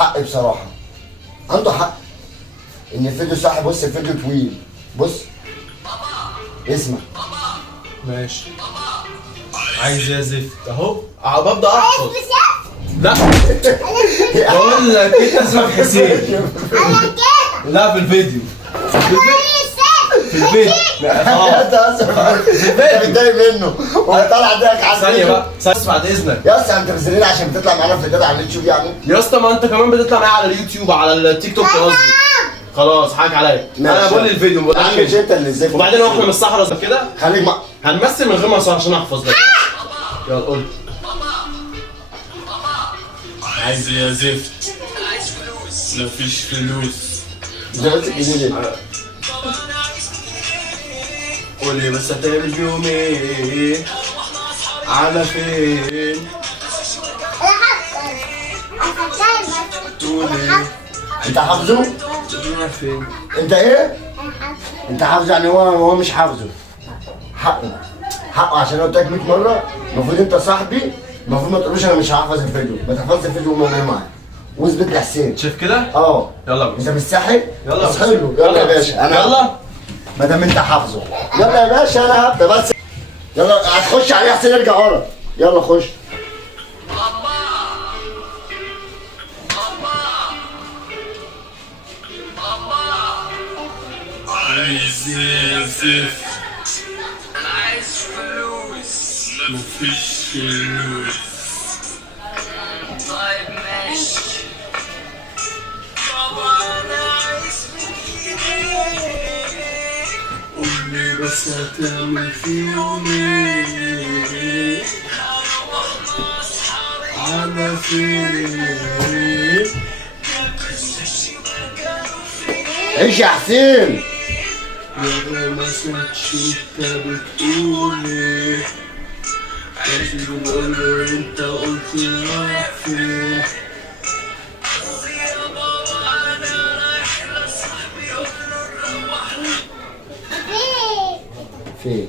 حق بصراحه، عنده حق ان الفيديو صح. بص الفيديو طويل، بص اسمع. ماشي. عايز يا زفت اهو ببدا احفظ. لا بقول لك انت اسمك حسين. انا كده لا في الفيديو. في الفيديو. لا انت اصلا متضايق منه وطالع ضحك على ثانية الفيديو. بقى ثانية بعد اذنك. يا اسطى انت بتنزلني عشان بتطلع معانا في الفيديو على اليوتيوب يعني؟ يا اسطى ما انت كمان بتطلع معايا على اليوتيوب على التيك توك قصدي. خلاص حاجة عليا. انا بقول الفيديو ما يا عم مش انت اللي زفت. وبعدين احنا من الصحراء كده خليك مع هنمثل من غير ما نصور عشان احفظ ده. يلا قول. عايز يا زفت. مفيش فلوس. ده بس الجديد. قولي بس هتعمل فيهم ايه؟ على فين؟ تقولي انت حافظه؟ على فين؟ انت ايه؟ انت حافظه يعني هو مش حافظه. حقه عشان قلت لك 100 مره المفروض انت صاحبي، المفروض ما تقولوش انا مش هحفظ الفيديو، ما تحفظش الفيديو وما انا معاك. واثبت لحسين. شايف كده؟ اه يلا بينا. انت مش ساحل؟ يلا بس حلو. يلا يا باشا انا يلا ما دام انت حافظه. يلا يا باشا انا هبدا بس. يلا هتخش عليه حسين ارجع ورا. يلا خش. عايز يا زفت. عايز فلوس. مفيش فلوس. طيب ماشي. بابا انا عايز ايه؟ قولي بس هتعمل فيهم ايه؟ على فين؟ عيش يا حسين. يا ما سمعتش انت بتقول ايه؟ مش بنقول له انت قلت رايح فين؟ فين؟